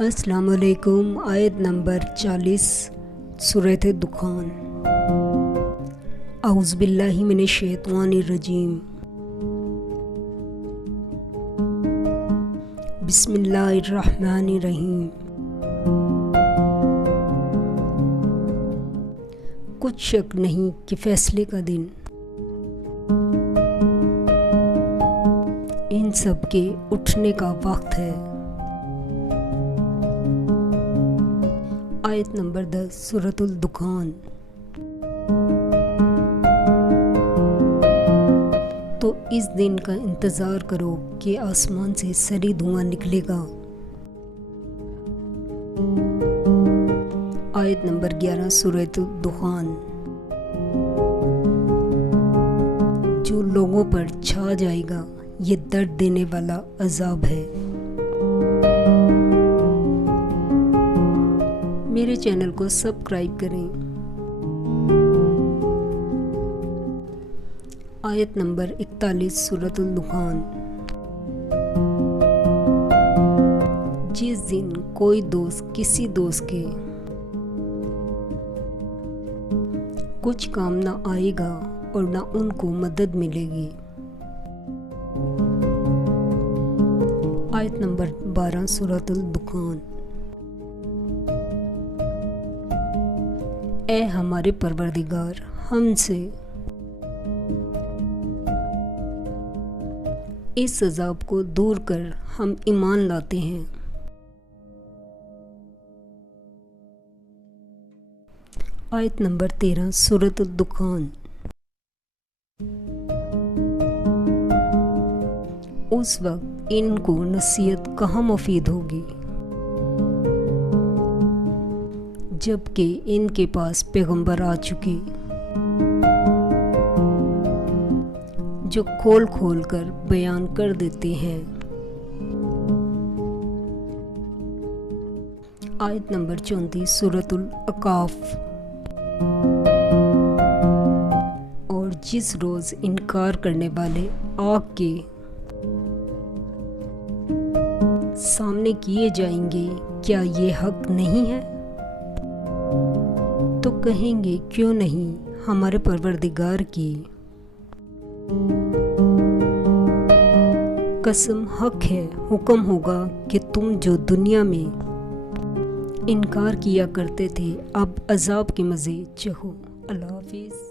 अस्सलाम वालेकुम। आयत नंबर 40 सूरत दुखान। औज़ु बिल्लाहि मिनश शैतानिर रजीम। बिस्मिल्लाहिर रहमानिर रहीम। कुछ शक नहीं कि फैसले का दिन इन सब के उठने का वक्त है। आयत नंबर 10 सूरतुल दुखान। तो इस दिन का इंतज़ार करो कि आसमान से सरी धुआं निकलेगा। आयत नंबर 11 सूरतुल दुखान। जो लोगों पर छा जाएगा ये दर्द देने वाला अजाब है। मेरे चैनल को सब्सक्राइब करें। आयत नंबर 41 सूरतुल दुखान। जिस दिन कोई दोस्त किसी दोस्त के कुछ काम ना आएगा और ना उनको मदद मिलेगी। आयत नंबर 12 सूरतुल दुखान। ऐ हमारे परवरदिगार, हमसे इस अजाब को दूर कर हम ईमान लाते हैं। आयत नंबर 13 सूरतुल दुखान। उस वक्त इनको नसीहत कहाँ मुफीद होगी जबकि इनके पास पैगंबर आ चुके जो खोल खोल कर बयान कर देते हैं। आयत नंबर 34 सूरतुल अकाफ। और जिस रोज़ इनकार करने वाले आग के सामने किए जाएंगे, क्या ये हक नहीं है? तो कहेंगे क्यों नहीं, हमारे परवरदिगार की कसम हक है। हुक्म होगा कि तुम जो दुनिया में इनकार किया करते थे अब अजाब के मज़े चखो। अल्लाह हाफिज़।